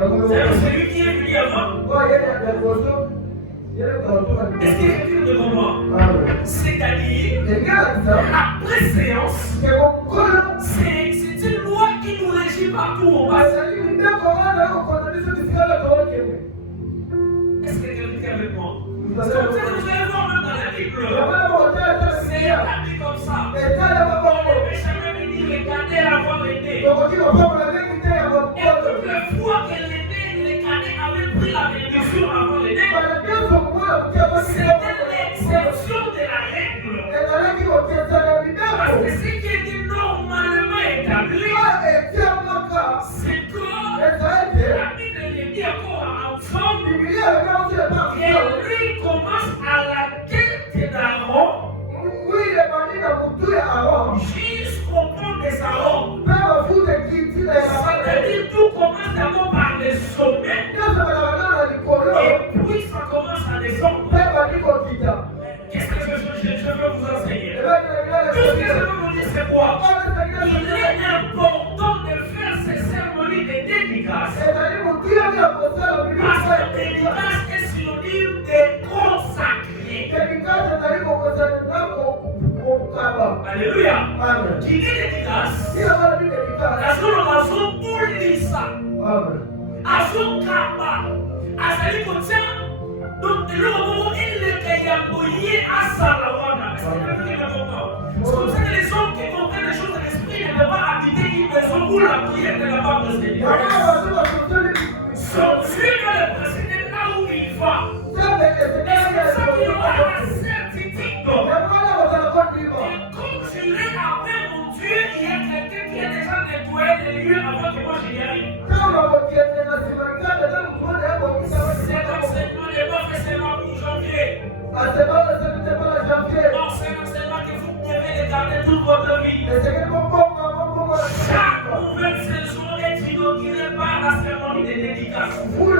C'est lui qui est venu avant. Est-ce qu'il est venu devant moi? C'est-à-dire, la préséance, c'est une loi qui nous régit partout en bas. Est-ce que quelqu'un est avec moi? Vous allez voir même dans la Bible, c'est établi comme ça. Les pécheurs même disent les cadets avant l'été. Et toutes les fois que les cadets avaient pris la bénédiction avant l'été, c'était l'exception de la règle. Parce que ce qui était normalement établi, c'est que la Bible dit encore ensemble, et lui commence à la tête d'Aaron jusqu'au pont des Aaron. C'est-à-dire tout commence d'abord par les sommets et puis ça commence à descendre. Qu'est-ce que je veux vous enseigner? Tout ce que je veux vous dire, c'est quoi? Il est important de faire ces cérémonies de dédicace. Parce que dédicace est synonyme de consacré. Alléluia. Qui dit dédicace? La seule raison pour lire ça. À son kaba. À sa licotia. Donc, le moment où il est envoyé à Salawana. Est-ce que vous avez compris? C'est comme ça que les hommes qui comprennent les choses de l'esprit ne peuvent pas habiter une maison où la prière ne va pas procéder. Son Dieu va le précéder là où il va. Et c'est ça qu'il aura la certitude. Et comme je l'ai appelé mon Dieu, il y a quelqu'un qui a déjà nettoyé les lieux avant que moi j'y arrive. Cet enseignement n'est pas fait seulement pour janvier. Non, c'est un enseignement que vous devez le garder toute votre vie. Chaque nouvelle saison est inaugurée par la cérémonie de dédicace. Je ne peux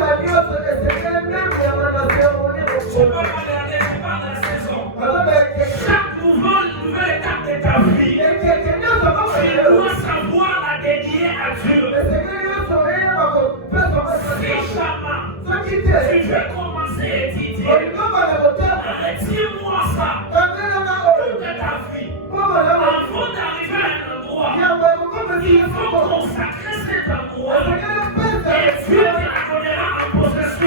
pas regarder, je parle de la saison. Chaque nouvelle étape de ta vie, tu dois savoir la dédier à Dieu. Si jamais tu veux commencer à étudier, retire-moi ça toute ta vie. Avant d'arriver à un endroit, il faut consacrer cet endroit et Dieu te la donnera en possession. Si tu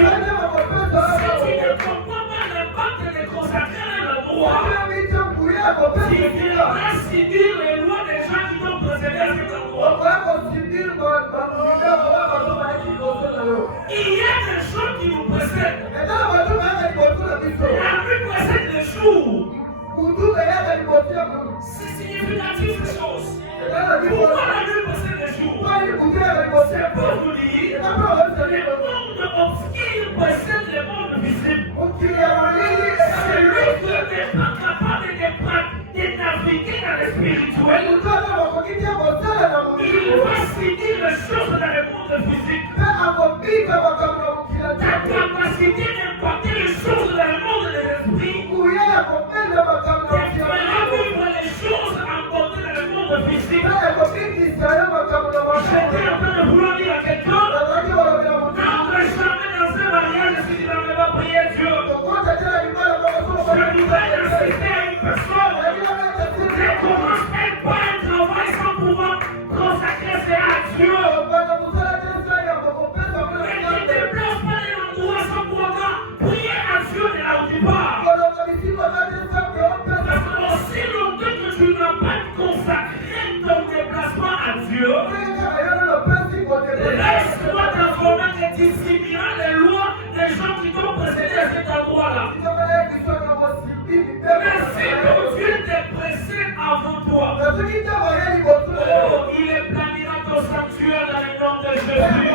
ne comprends pas l'impact de consacrer un endroit, tu viendras subir les lois des gens qui t'ont précédé à cet endroit. Il y a des gens qui nous précèdent. La pluie précède les jours. C'est significatif ces choses. Pourquoi la nuit précède les jours? C'est pour vous dire, les mondes obscurs précèdent les mondes visibles. Celui qui n'est pas capable de naviguer dans le spirituel, il va subir les choses dans le monde physique. Ta capacité d'impacter les choses dans le monde de l'esprit te fera vivre les choses emportées dans le monde physique. J'étais en train de vouloir dire à quelqu'un, n'entre jamais dans un mariage si tu n'avais pas prié Dieu. Je voudrais inciter à une personne qui commence pas un travail sans pouvoir consacrer ça à Dieu. Et qui ne déplace pas les endroits sans pouvoir prier à Dieu de là où tu pars. Parce que aussi longtemps que tu n'as pas consacré ton déplacement à Dieu, laisse-moi t'informer que tu subiras les lois des gens qui t'ont précédé à cet endroit-là. Mais si ton Dieu t'est pressé avant toi, oh, il planira ton sanctuaire dans le nom de Jésus.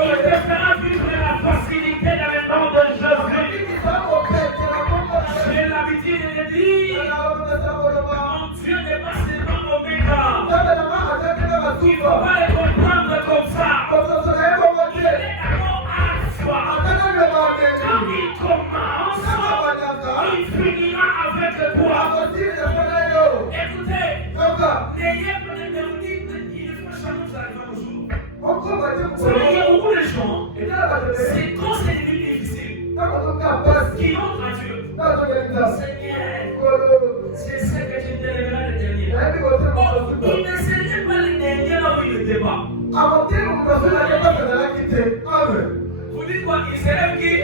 Il te fera vivre la facilité dans le nom de Jésus. J'ai l'habitude de dire, mon Dieu n'est pas seulement Oméga. Il ne faut pas le comprendre comme ça. Il est d'abord Alpha. Quand il commence, il finira avec toi. Écoutez, n'ayez pas de dire, il faut changer, vous allez faire le jour. Il y a beaucoup de gens, c'est quand c'est devenu difficile, qui ont à Dieu. Seigneur, c'est ce que tu t'élèveras le dernier. Il ne saignait pas le dernier là où il n'était pas. Vous dites quoi? Il s'élève qui?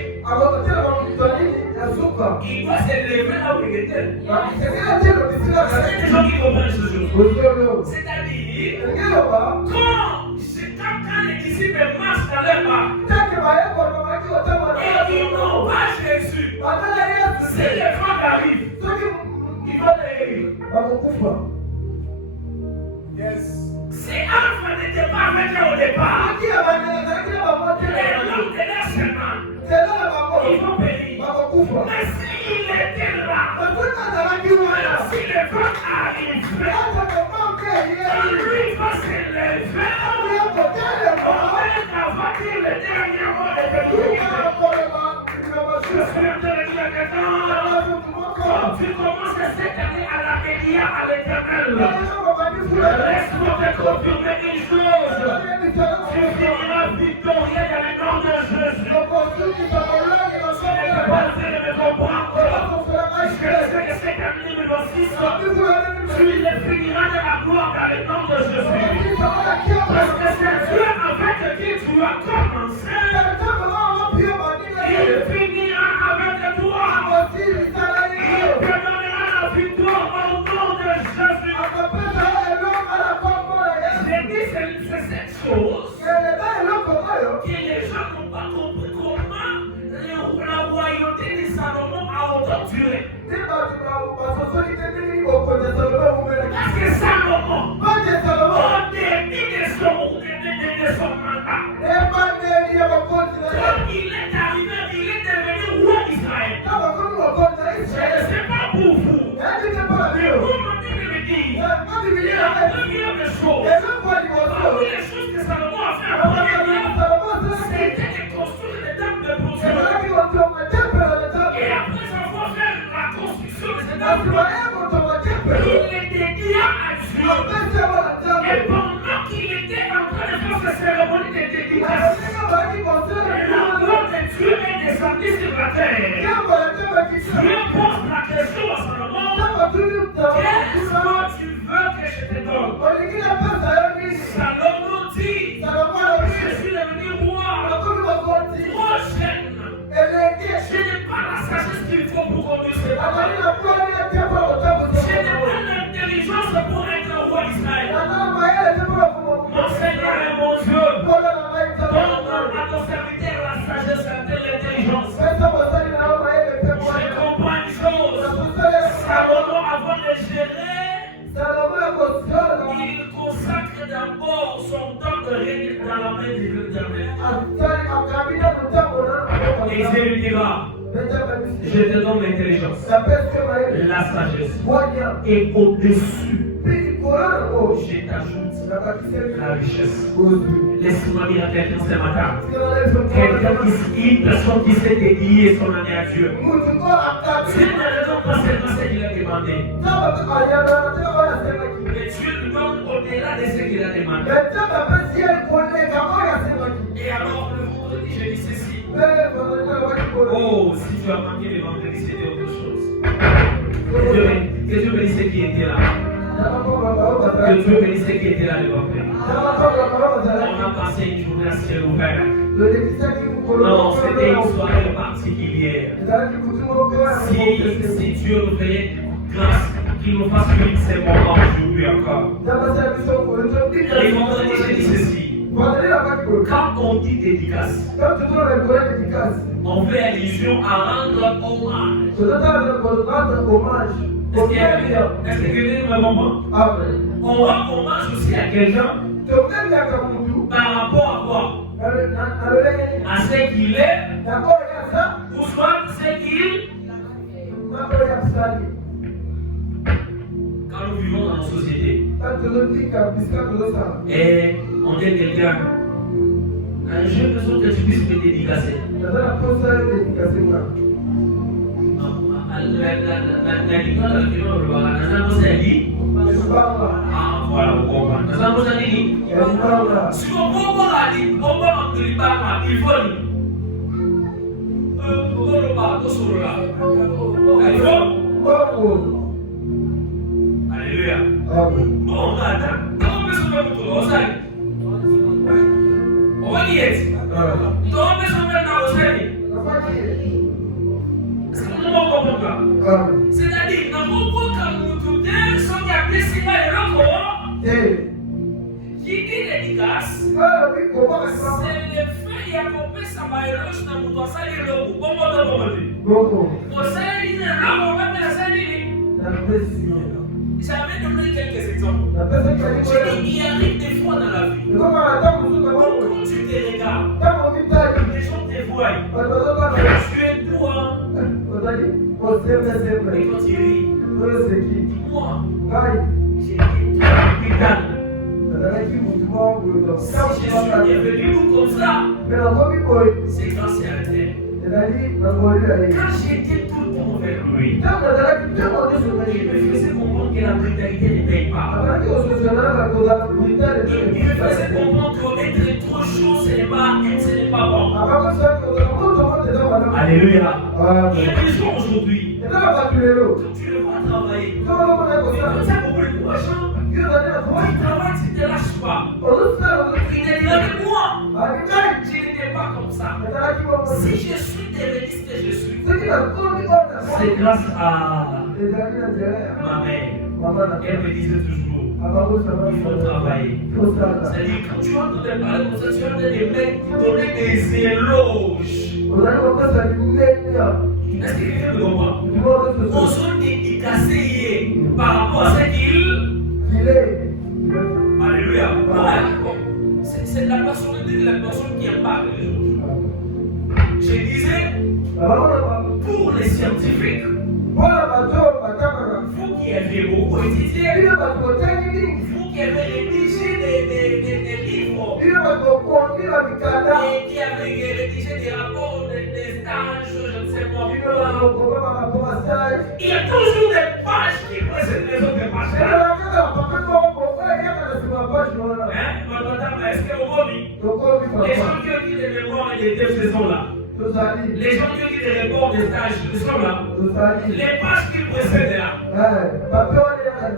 Il doit s'élever là où il était. Il y a des gens qui comprennent ce jour. C'est-à-dire, quand les disciples marchent dans leur pas, et ils n'ont pas Jésus, si les femmes arrivent, ils vont les guérir. C'est Alpha n'était pas avec eux au départ. Les langues de leur chemin, ils vont périr. Mais s'il était là, si les femmes arrivent, lui va s'élever. On va dire le dernier mot de je suis en train de dire à quelqu'un, quand tu commences cette année à la bénir à l'Éternel, laisse-moi te confirmer une chose. Tu finiras victorieux dans le nom de Jésus. Tu n'es pas capable de me comprendre. Je sais que cette année numéro 6, tu les finiras de la gloire dans le nom de Jésus. Parce que c'est Dieu avec qui tu as commencé. Il finira avec toi. Il te donnera la victoire au nom de Jésus. J'ai dit c'est cette chose que les gens n'ont pas compris comment la royauté de Salomon a autant duré. Parce que Salomon, au début de son mandat, quand il est arrivé, il est devenu roi d'Israël. Je ne sais pas pour vous, mais vous m'avez dit, la première des choses, parmi les choses que Salomon a fait en première, c'était de construire les temples de production. Et après avoir fait la construction de ces temples, il les dédia à Dieu. Et pendant qu'il était en train de faire cette cérémonie de dédicace, la gloire de Dieu est descendue sur la terre. Dieu pose la question à Salomon, qu'est-ce que tu veux que je te donne? Salomon dit, je suis devenu roi, trop jeune. Je n'ai pas la sagesse qu'il faut pour conduire ce peuple. Je n'ai pas l'intelligence pour être roi d'Israël. Mon Seigneur et mon Dieu, donne à ton serviteur la sagesse et l'intelligence. Je comprends une chose. Salomon, avant de gérer, il consacre d'abord son temps de règne dans la main de l'Éternel. Et il lui dira, je te donne l'intelligence, la sagesse, et au-dessus, je t'ajoute la richesse. Laisse-moi dire à quelqu'un ce matin, une personne qui s'est dédiée son année à Dieu. Dieu ne le donne pas seulement ce qu'il a demandé, mais Dieu lui donne au-delà de ce qu'il a demandé. Et alors le vendredi, je dis ceci. Oh, si tu as manqué le vendredi, c'était autre chose. Que Dieu bénisse ceux qui étaient là. Que Dieu bénisse ceux qui étaient là le vendredi. On a passé une journée à ciel ouvert. Non, c'était une soirée particulière. Si Dieu nous fait grâce, qu'il nous fasse vivre ces moments aujourd'hui encore. Et vendredi, je dis ceci. Quand on dit dédicace, on fait allusion à rendre hommage. Est-ce que quelqu'un me comprend? On rend hommage aussi à quelqu'un par rapport à quoi? À ce qu'il est, ou soit ce qu'il. Quand nous vivons dans nos sociétés, et on dit à quelqu'un, j'ai besoin que tu puisses me dédicacer. Voilà, vous comprenez. Nous avons dit, si on comprend la vie, on va entrer par la vie, il faut dire. On va partir sur là. Alléluia. Bon, on attend. On peut se faire pour tout ça. On va dire. On peut se faire dans le ciel. C'est-à-dire, dans mon cas, nous tous deux sommes appelés Sima et Roko, qui dit dédicace, c'est le fait qu'il y a compris ça va être roche dans mon doigt, ça dit le coup, bon, bon, ça dit le coup, on va faire ça dit. J'avais donné quelques exemples. Il arrive des fois dans la vie, quand tu te regardes, les gens te voient, tu es toi. Et quand il rit, dis-moi, j'ai dit, putain, si je suis devenu comme ça, c'est grâce à Dieu. Quand j'étais tout le temps vers lui, il me faisait comprendre que la brutalité ne paye pas. Il me faisait comprendre que être trop chaud, ce n'est pas bon. Alléluia. Il y a des gens aujourd'hui, quand tu le vois travailler, quand tu as beaucoup de courage, il travaille, tu ne te lâches pas. Il est là avec moi. Je n'étais pas comme ça. Si je suis devenu ce que je suis, c'est grâce à ma mère. Elle me disait toujours, il faut travailler. C'est-à-dire, quand tu entends parler comme ça, tu entends des mecs qui donnaient des éloges. Est-ce que quelqu'un me comprend? On se dédicacé par rapport à ce qu'il est. Alléluia. C'est la personnalité de la personne qui en parle les autres. Je disais, pour les scientifiques, vous qui avez beaucoup étudié, vous qui avez rédigé des livres, et qui avez rédigé des rapports, des stages, je ne sais pas quoi. Il y a toujours des pages qui précèdent les autres pages. Madame, est-ce que vous voyez? Les gens qui ont dit des mémoires et des textes sont là. Les gens qui ont dit des rapports, des stages sont là. Les pages qui précèdent là.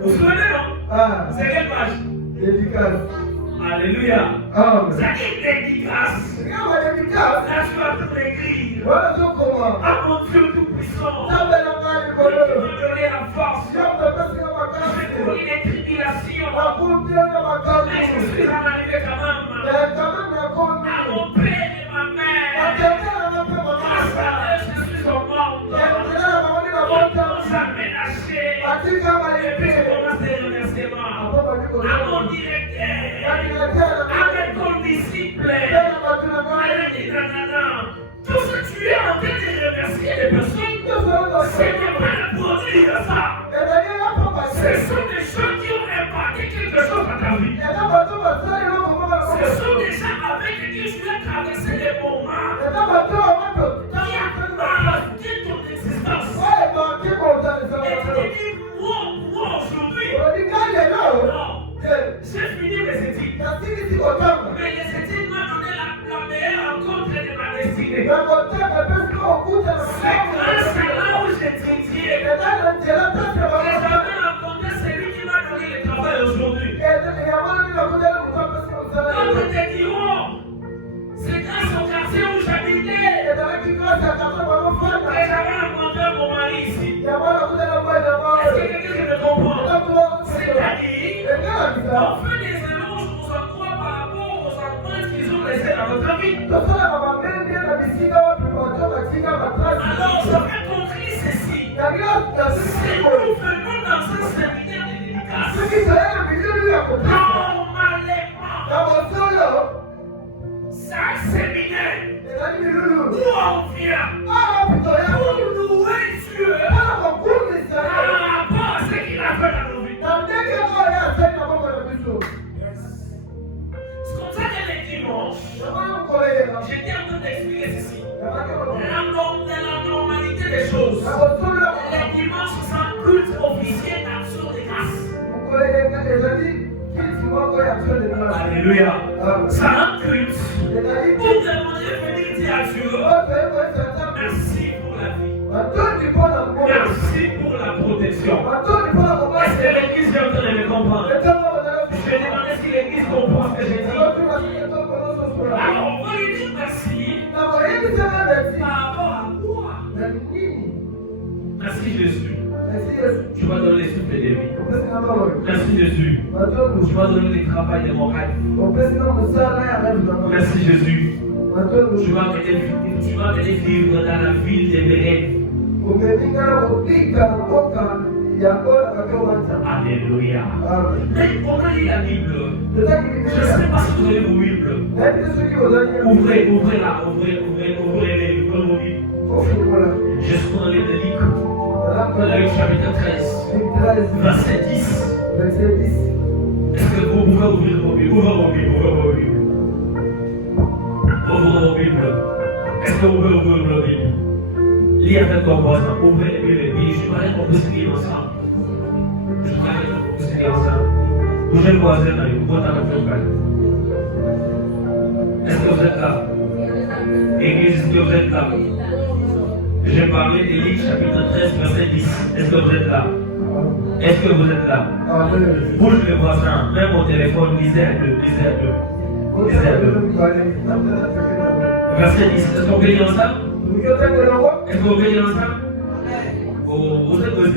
Vous vous souvenez, non? C'est quelle page? Alléluia. C'est une dédicace. Là, tu vas tout écrire. À mon Dieu tout-puissant. Je vais te donner la force. Je vais te donner les tribulations. Mais je suis en arrivé quand même. À mon père et ma mère. Grâce à eux, je suis au monde. On nous a ménagés. Et puis je commence des remerciements. À mon directeur. À mes condisciples. Tout ce que tu es en train de remercier les personnes, c'est pas pour dire ça. Ce sont des gens qui ont imparté quelque chose à ta vie. Ce sont des gens avec qui tu as traversé des moments qui ont marqué ton existence. Et tu te dis, moi aujourd'hui, non, j'ai fini mes études. Mais les études m'ont donné la meilleure rencontre de ma destinée. C'est grâce à là où j'ai étudié que j'avais rencontré celui qui m'a donné le travail aujourd'hui. D'autres te diront, c'est grâce au quartier où j'habitais que j'avais rencontré mon mari ici. Est-ce que quelqu'un me comprend? C'est-à-dire, on fait des éloges aux endroits par rapport aux empreintes qu'ils ont laissées dans notre vie. Alors, j'avais compris ceci. Si nous venons dans un séminaire de dédicace, normalement, chaque séminaire où on vient pour louer Dieu par rapport à ce qu'il a fait dans nos vies. C'est comme ça que les dimanches, j'étais en train d'expliquer ceci. La normalité des choses. Les dimanches sont un culte officiel d'action de grâce. Alléluia. Ça incute. Vous demandez fidélité à Dieu. Merci pour la vie. Merci pour la protection. Est-ce que l'église vient de me comprendre? Je vais demander si l'église comprend ce que j'ai dit. Alors on va lui dire merci. Par rapport à quoi? Merci Jésus. Tu vas donner les souffles de vie. Merci Jésus. Tu vas donner le travail de mon rêve. Merci Jésus. Tu vas m'aider vivre dans la ville de mes rêves. Alléluia. Mais on a lu la Bible. Je ne sais pas si vous avez vos Bibles. Ouvrez les livres de vos Bibles. Je suis dans le livre de Luc. Dans le chapitre 13. Verset 10. Est-ce que vous pouvez ouvrir vos Bibles? Ouvrez vos Bibles. Ouvrez vos Bibles. Est-ce que vous pouvez ouvrir vos Bibles? Lisez avec ton voisin. Ouvrez les Bibles. Je parlais qu'on peut se lire ensemble. Bougez le voisin, est-ce que vous êtes là? Église, est-ce que vous êtes là? J'ai parlé de Luc chapitre 13, verset 10. Est-ce que vous êtes là? Est-ce que vous êtes là? Bouge le voisin, même au téléphone, lisez un peu. Verset 10. Est-ce qu'on peut lire ensemble? Est-ce qu'on peut lire ensemble? Vous êtes bonne,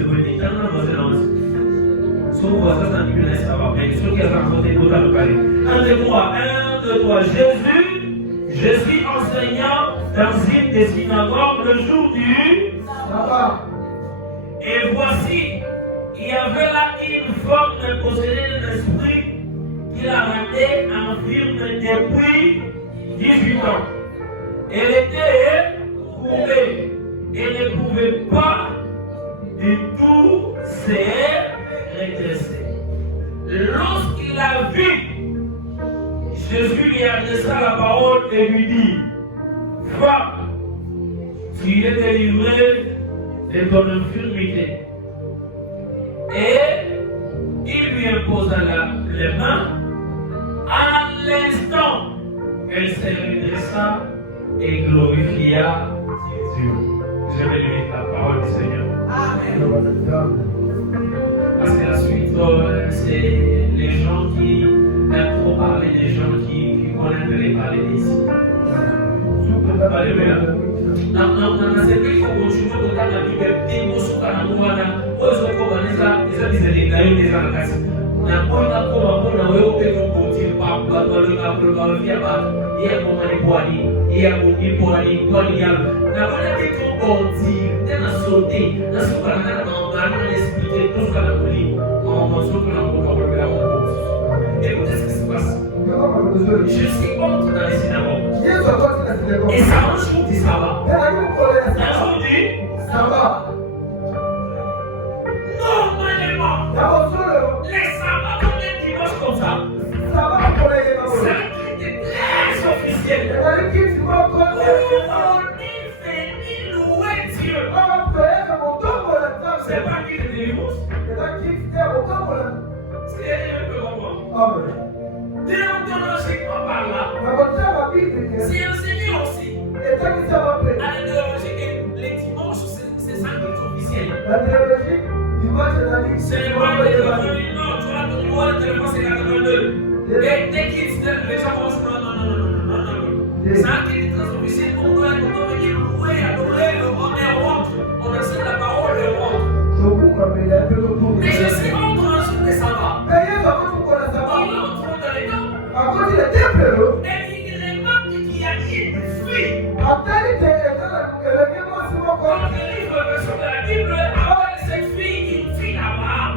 son voisin, ça dit ça va bien. Ceux qui ont raconté d'autres à parler. 1, 2, 3. Jésus enseignant dans une des synagogues le jour du sabbat. Et voici, il y avait là une femme possédée de l'esprit qui la rendait infirme depuis 18 ans. Elle était courbée et ne pouvait pas du tout se redresser. Lorsqu'il a vu, Jésus lui adressa la parole et lui dit: Femme, tu es délivrée de ton infirmité. Et il lui imposa les mains. À l'instant, elle se redressa et glorifia Dieu. Je vais lire la parole du Seigneur. Amen. Parce que la suite, c'est les gens qui aiment trop parler, des gens qui connaissent les parler d'ici. Alléluia. Dans ce pays, il faut continuer à regarder la Bible. Des mots sont à la moine. Eux, ils ont commencé ça. Ils ont dit que les gars, ils ont la casse. Écoutez ce qui se passe. Je suis contre dans les synagogues. Et ça un jour dit sabbat. Un jour dit sabbat. Normalement, les sabbats comme les dimanches comme ça. C'est un truc très officiel. On est venu louer Dieu. C'est pas qui le délivrance. C'est un peu comment. Déontologiquement parlant, c'est enseigné aussi. À l'idéologie, les dimanches, c'est ça qui est officiel. C'est le roi des réunions, tu vois, ton roi de téléphone, c'est 82. Et dès qu'ils les gens commencent, non. C'est un qui est très officiel. On doit venir louer, adorer, on est rentre. On enseigne la parole et on rentre. Mais je suis entre un jour de sabbat. Il entre dans les temps. Et il remarque qu'il y a une fille. Quand il livre la version de la Bible, appelle cette fille une fille d'Abraham.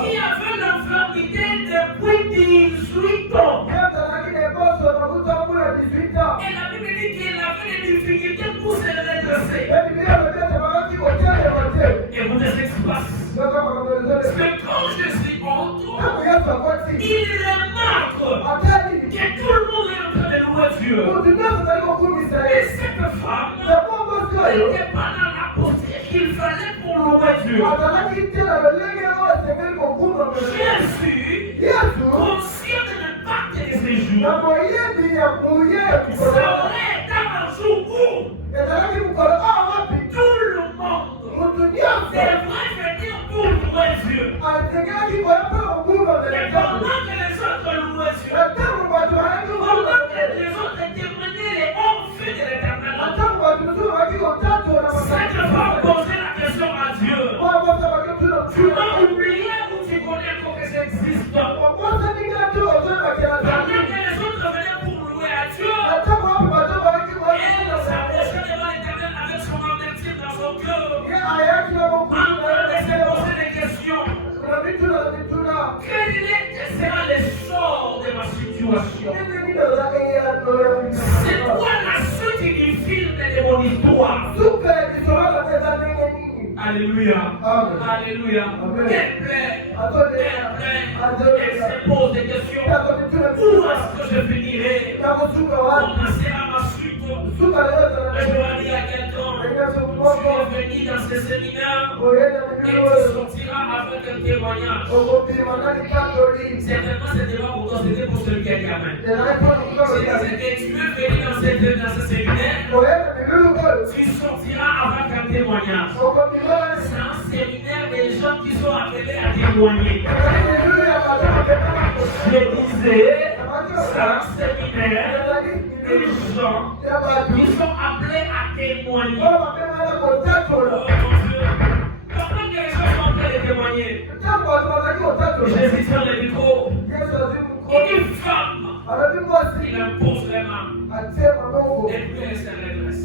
Qui avait l'infirmité depuis 18 ans. Et la Bible dit qu'il avait des difficultés pour se redresser. Et vous savez ce qui se passe. Parce que quand je suis entre, il remarque que tout le monde est en train de louer Dieu. Et cette femme n'était pas dans la posture qu'il fallait pour louer Dieu. Jésus Ça aurait été un jour où tout le monde devrait venir pour louer Dieu. Et pendant que les autres louaient Dieu, pendant que les autres témoignaient les hauts faits de l'Éternel, cette femme posait la question à Dieu. Tu m'as oublié ou tu connais encore que ça existe? Pendant que les autres venaient pour louer à Dieu, elle s'approchait devant l'Éternel avec son amertume dans son cœur, en train de se poser des questions. Quel sera le sort de ma situation? C'est quoi la suite du film de mon histoire? Alléluia. Alléluia. Elle se pose des questions. Où est-ce que je finirai? Comment sera ma suite? Je vais dire à quelqu'un, tu es venu dans ce séminaire et tu sortiras avec un témoignage. Certainement, c'était pas pour toi, c'était pour celui qui a dit Amen. Et tu es venu dans ce séminaire, tu sortiras avec un témoignage. C'est un séminaire des gens qui sont appelés à témoigner. Je disais, c'est un séminaire des gens qui sont appelés à témoigner. Pendant que les gens sont en train de témoigner, Jésus tient le micro. Une femme, il impose les mains. Et puis elle se redresse.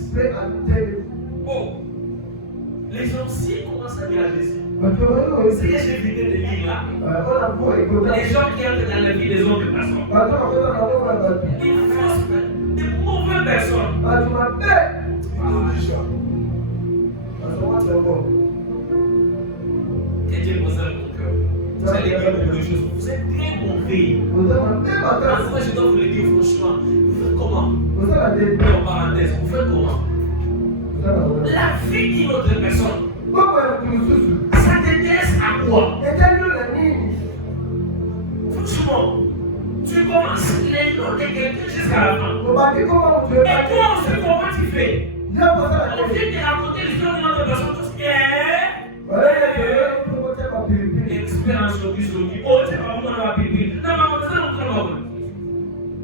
Oh, les anciens commencent à dire à Jésus. C'est que j'ai vidé de lire là. Les gens qui entrent dans la vie des autres personnes. Ils font des mauvaises personnes. Que Dieu vous aime mon cœur. Vous allez dire beaucoup de choses. Vous êtes très mauvais. Moi, je dois vous le dire franchement. Vous faites comment? En parenthèse, vous faites comment? La vie d'une autre personne, ça t'intéresse à quoi? Franchement, tu commences les noms de quelqu'un jusqu'à la fin. Et toi, on sait comment tu fais. On vient de raconter l'histoire d'une autre personne. Expérience sur du soki. Oh, c'est pas moi la pipi. Non, maman, ça non trop.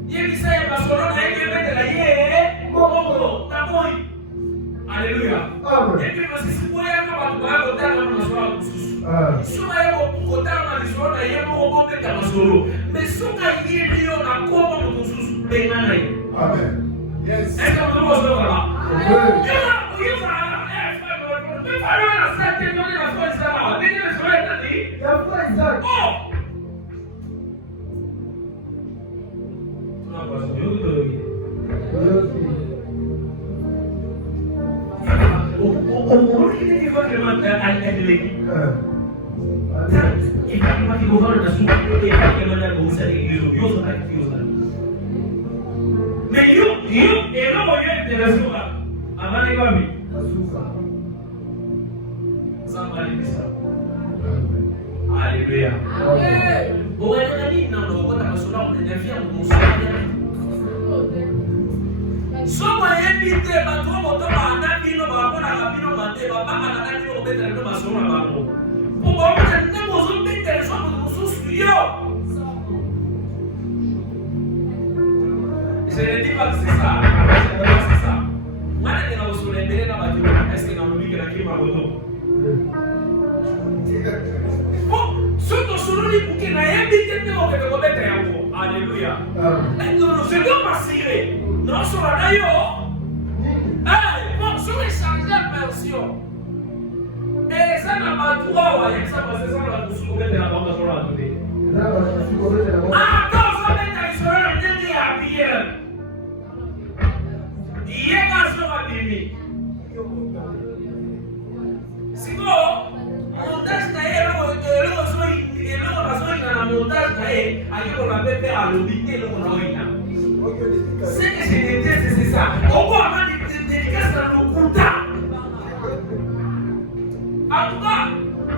Il y a ça, parce qu'on a été mettre la yé. Bongo, ta boy. Alléluia. Et puis parce que si vous voyez comment tu vas voter dans le soir, si vous voyez voter dans le soir, il y a beaucoup de temps dans le solo. Mais si vous voyez bien, on a quoi pour nous sous pénaliser. Amen. Yes. Est-ce que vous voyez ça? Mais yo, et là, vous voyez, avant les gars, ça va aller ça. Alléluia. Bon, on a dit, non, on va pas se faire, on est fiers, on se so invité à toi, on t'a dit, on va pas la vie, on va te va pas la vie, on va mettre le maçon là-bas. Pour moi, on a mis des gens pour nous soucier. Je ne dis pas que c'est ça. C'est ça. Moi, je ne suis pas dans la voiture. Est-ce que dans le micro, il y a un moto? Bon, surtout sur le livre qui n'a rien dit, il y a un moto. Alléluia. Je dois m'assurer. Non, sur la d'ailleurs. Bon, sur les chargés de version. Et ça n'a pas trois, il y a ça parce que ça n'a pas de la bande sur la télé. Attends, ça va être sur la télé à Pierre. Il y a un jour à Bibi. Sinon, montage d'ailleurs, montage d'ailleurs, on avait fait à l'hôpital, c'est que j'ai détesté, c'est ça. On voit avant des dédicaces dans le Kouta. En tout cas,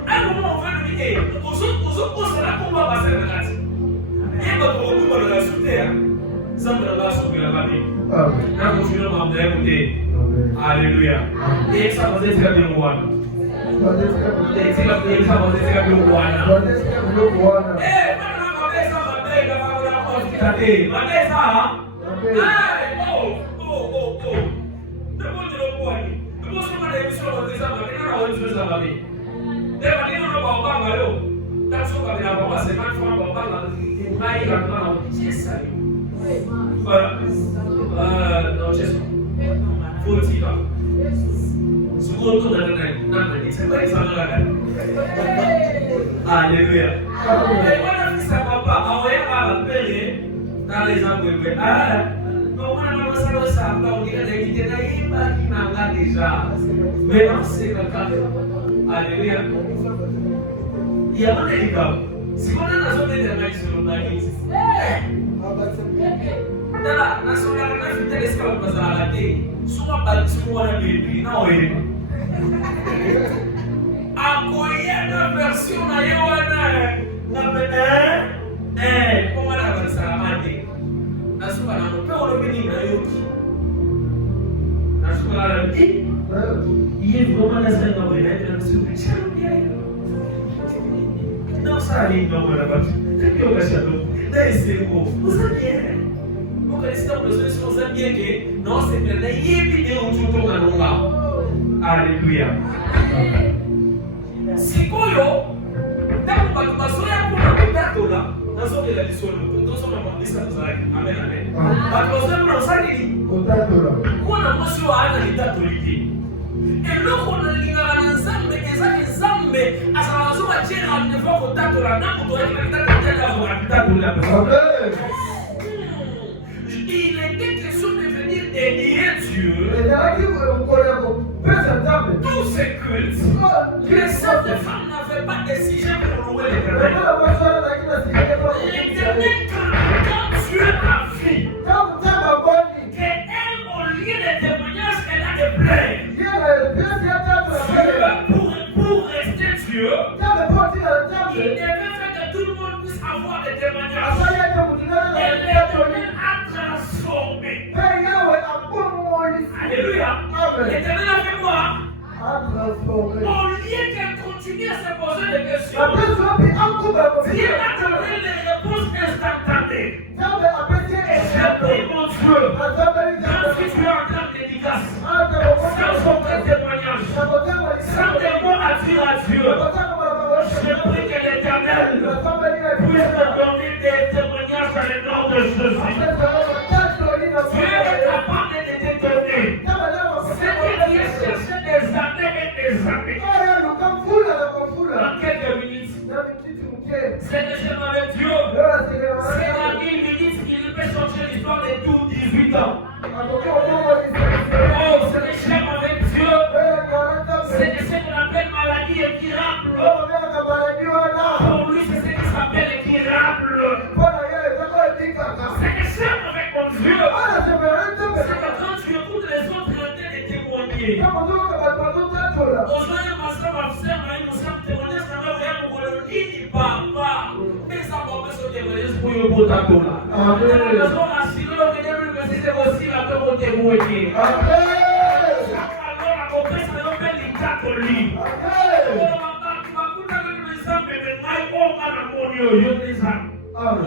à un moment, on va nous dire, aux autres, c'est là qu'on va passer le gâteau. Et notre retour dans la souterraine, ça me l'a sauvé la famille. Alléluia. Et ça va être bien moi. Et ça va être bien moi. Eh, maintenant ma mère ça va bien, ma mère va hospitaliser. Ma mère ça. Oh. Ne pas dire le point. Ne pas se mettre sur le ça va bien, on va dire ça va bien. Eh, ma dit non on va pas malo. Tant que ça va bien, on va se mettre sur on va pas là. Mai la mano, c'est ça. Voilà. Non, c'est ça. Faut dire. Secondo c'est pas ça là. Alléluia. Mais voilà ça papa, on va payer dans les embouts. Non, on va savoir ça, on dirait que il était là, il m'a déjà. Mais non, c'est le cas. Alléluia. Il y a pas de cas. Si on a la zone de la sur le navire, là, la zone de la vie, elle est sur le bazar. Souvent, pas sur le bébé, non, oui. À quoi il y a une version à Yoana, comment la va ça amate? La soupe à la montagne, on le bénit à Yoki. La soupe à la vie, il est vraiment la scène dans le nez, la soupe est chère. Non, ça arrive dans la voiture. C'est que le château. Là, c'est beau. Vous savez, vous connaissez dans le sens vous savez que non, c'est bien. Il y a une vidéo tout le monde là. Alléluia. C'est quoi, yo? D'accord, tu vas soigner pour la méthode là. Dans son élection, dans son apprentissage, ça va. Amen, amen. Tu vas soigner pour la santé. Quoi, la motion à la méthode. Et l'autre, on a dit que Nzambe asalazo achira mnefa kutatu la namu to il était question de venir aider Dieu. Tous ces cultes, les saintes femmes n'avaient pas de sujet pour louer l'Éternel. L'Éternel, quand Dieu a vu qu'elle, au lieu de témoignages, elle a des plaintes. Pour rester Dieu, il devait faire que tout le monde puisse avoir des témoignages. Et l'Éternel a transformé. Alléluia. L'Éternel a fait quoi? Au lieu qu'elle continue à se poser des questions, Dieu a donné les réponses instantanées. Et j'ai pris mon Dieu. Quand tu es en train de dédicace, sans aucun témoignage, sans des mots à dire à Dieu, je prie que l'Éternel puisse te donner des témoignages dans le nom de Jésus. Dieu est capable de te donner. C'est que Dieu cherchait des années et des années. Dans quelques minutes, c'est que j'aime avec Dieu. C'est dans 10 minutes qu'il peut changer l'histoire de tous 18 ans. Oh, c'est que j'aime avec Dieu. C'est ce qu'on appelle maladie incurable. Pour lui, c'est ce qui s'appelle incurable. C'est que j'aime avec mon Dieu. C'est que quand tu écoutes les autres en train de témoigner, aujourd'hui, ma soeur va faire un témoignage dans le réel pour le lit, papa. Mais ça va pas se témoigner pour le beau tatou là. La maison a signé le réel, mais c'est aussi la peur de témoigner. Alors, la compagnie, ça va faire les tatou lui. Il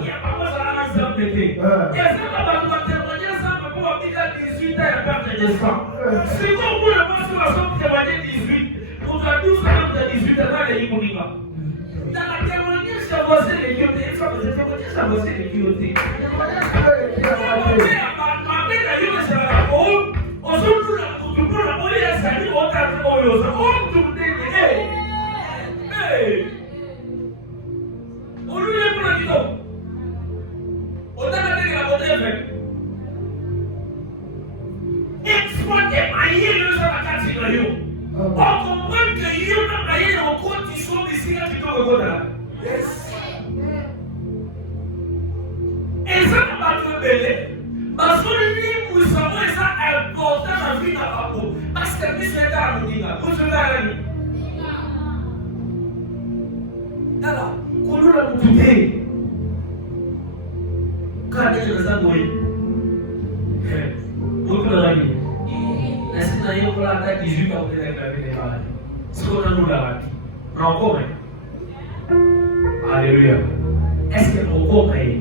y a pas de ça à s'embêter. Et ça va témoigner ça pour appliquer 18 ans et perdre des sangs. Si vous voulez pas témoigner 18, vous avez 12 ans de 18 ans dans les Imonika. Dans la témoignage, ça va se les guilloter. Ça va se les guilloter. Ma mère a dit que c'est la peau. Aujourd'hui, tout le monde a volé à salir au théâtre. Oh, tout le monde hey! Au lieu de la guido, on a dit la beauté fait. Exploiter ailleurs le sur la carte de l'eau. On comprend que il y a ailleurs en condition d'ici là qui doit regarder. Et ça n'a pas de belé. Parce que nous savons que ça est important dans la vie de la femme. Parce que nous sommes dans le monde. Vous savez la vie. Alors, quand nous l'avons touché, quand nous l'avons touché, vous l'avez dit, est-ce que nous avons 18 ans, vous êtes avec les malades. Ce qu'on a nous là, on a encore. Alléluia. Est-ce que vous comprenez?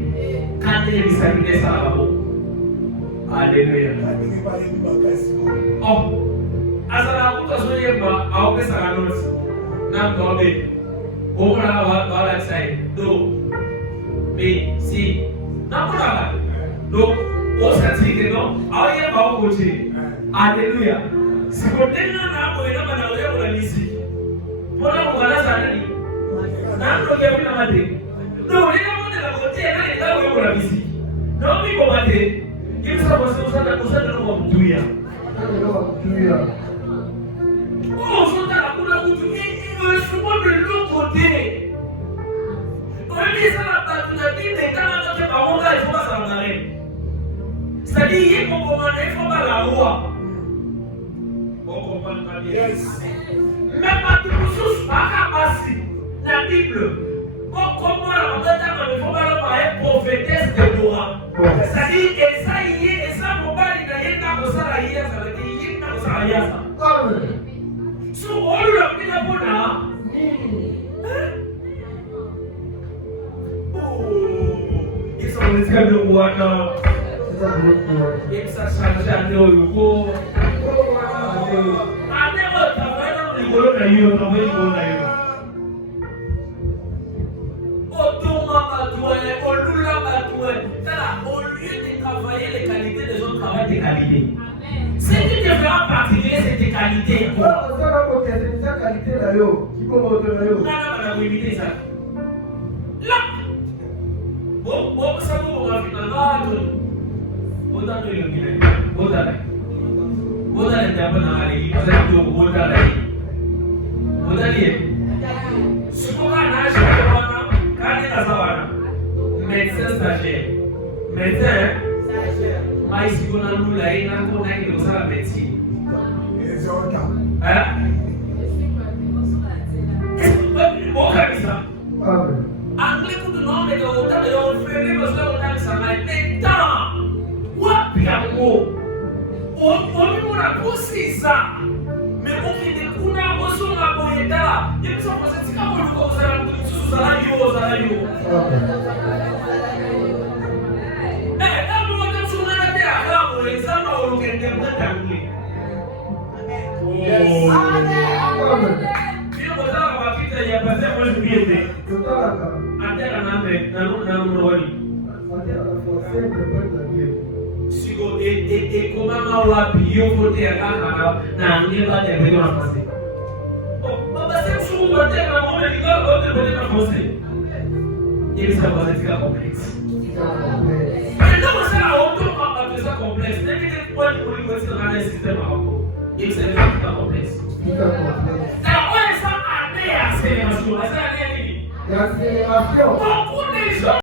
Quand il est salué, ça va bon. Alléluia. Oh, asala kutosoye ba aupe saranot. Na mdobe. Ola wala sai. Do. Mais si na mona donc on s'attire non aye ba ko ti. Alléluia. Si ko tenga na ko ina bana oya ko lisi. Pona ko wala sana ni. Na ndo ke bila mate. No, ni na mona la ko ti na ni ka ko lisi. No mi ko mate. Qu'il soit passé au centre de l'Ouamdouya. Oh, au centre de l'Ouamdouya, il me souvent de l'autre côté. On dit ça la Bible, mais quand on a par contre, il faut pas s'en arrêter. C'est-à-dire, il faut commander, il faut pas la loi. On comprend pas bien. Mais pas tout sous pas passer la Bible. Comment la montagne ne faut pas le parler prophétesse de Dora. C'est-à-dire, et ça y est, et ça, mon père, il a rien à ça, la hier, ça veut dire, il y a ça, la hier, ça. So, on lui a dit la bonne. Oh, ils sont les gars de Rwanda. Ils sont chargés à Néo-Yugo. À Néo-Yugo, au lieu de travailler les qualités des autres, travaille tes qualités. Si tu te fais en particulier, c'est tes qualités. Là, bon, ça vous va finalement. Médecin stagiaire. Médecin, mais si on a nous là, il y a la médecine. Hein? Est-ce que vous avez vu ça? Anglais, vous demandez de l'autre, mais on fait les choses là, ça va être temps. Ou bien, on a poussé ça. Mais on fait des coups là, on s'en a posé là. Il y a des gens qui disent que ça va et comment on va payer pour dire na ngeba de venir en passer. Oh, c'est sûr que tu as un les gars, l'autre venir en passer. Il ça va être complexe. Maintenant, c'est la honte de ça complexe. Dès que tu vois pour lui aussi dans un système à haut, il s'est fait complexe. Alors, on est ça année accélération, c'est année. Beaucoup de gens